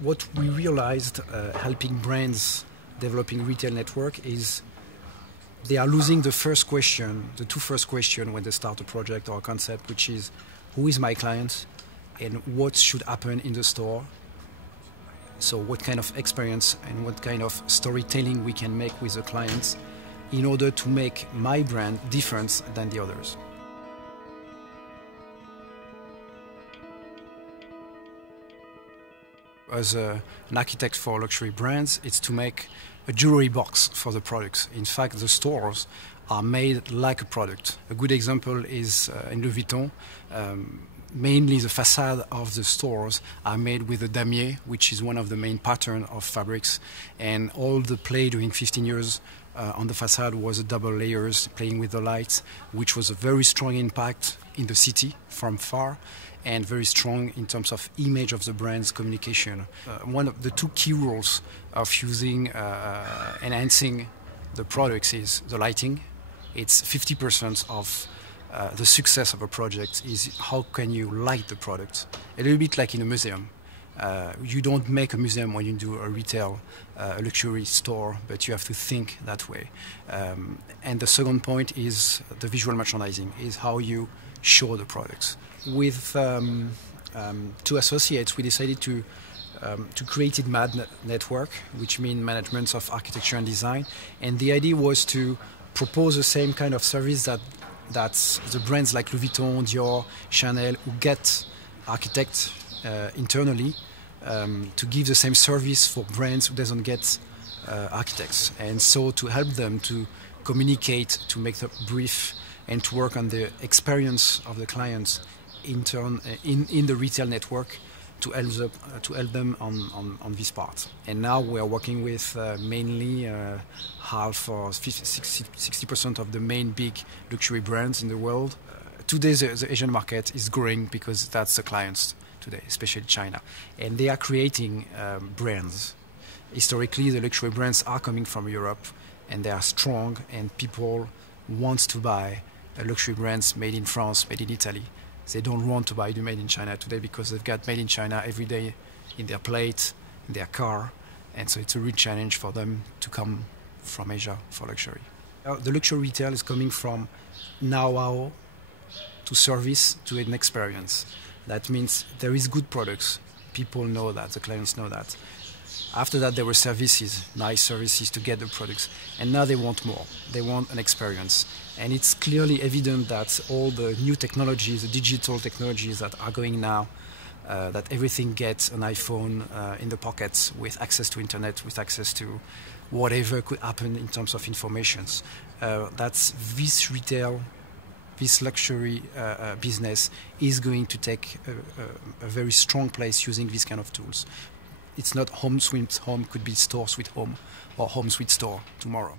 What we realized helping brands developing retail network is they are losing the two first question when they start a project or a concept, which is who is my client and what should happen in the store. So what kind of experience and what kind of storytelling we can make with the clients in order to make my brand different than the others. As an architect for luxury brands, it's to make a jewelry box for the products. In fact, the stores are made like a product. A good example is in Louis Vuitton. Mainly the facade of the stores are made with a damier, which is one of the main pattern of fabrics. And all the play during 15 years on the facade was a double layers, playing with the lights, which was a very strong impact in the city from far, and very strong in terms of image of the brand's communication. One of the two key rules of using enhancing the products is the lighting. It's 50% of the success of a project is how can you light the product. A little bit like in a museum. You don't make a museum when you do a retail, a luxury store, but you have to think that way. And the second point is the visual merchandising, is how you show the products. With two associates, we decided to create a MAD network, which means Management of Architecture and Design. And the idea was to propose the same kind of service that the brands like Louis Vuitton, Dior, Chanel, who get architects internally, to give the same service for brands who doesn't get architects. And so to help them to communicate, to make the brief, and to work on the experience of the clients in the retail network to help them on this part. And now we are working with mainly half or 60% of the main big luxury brands in the world. Today the Asian market is growing because that's the clients today, especially China. And they are creating brands. Historically, the luxury brands are coming from Europe and they are strong, and people want to buy luxury brands made in France, made in Italy. They don't want to buy the made in China today because they've got made in China every day in their plate, in their car, and so it's a real challenge for them to come from Asia for luxury. The luxury retail is coming from know-how to service to an experience. That means there is good products. People know that, the clients know that. After that, there were services, nice services to get the products. And now they want more. They want an experience. And it's clearly evident that all the new technologies, the digital technologies that are going now, that everything gets an iPhone in the pockets with access to internet, with access to whatever could happen in terms of informations. That's this retail, this luxury business is going to take a very strong place using these kind of tools. It's not home sweet home, could be store sweet home or home sweet store tomorrow.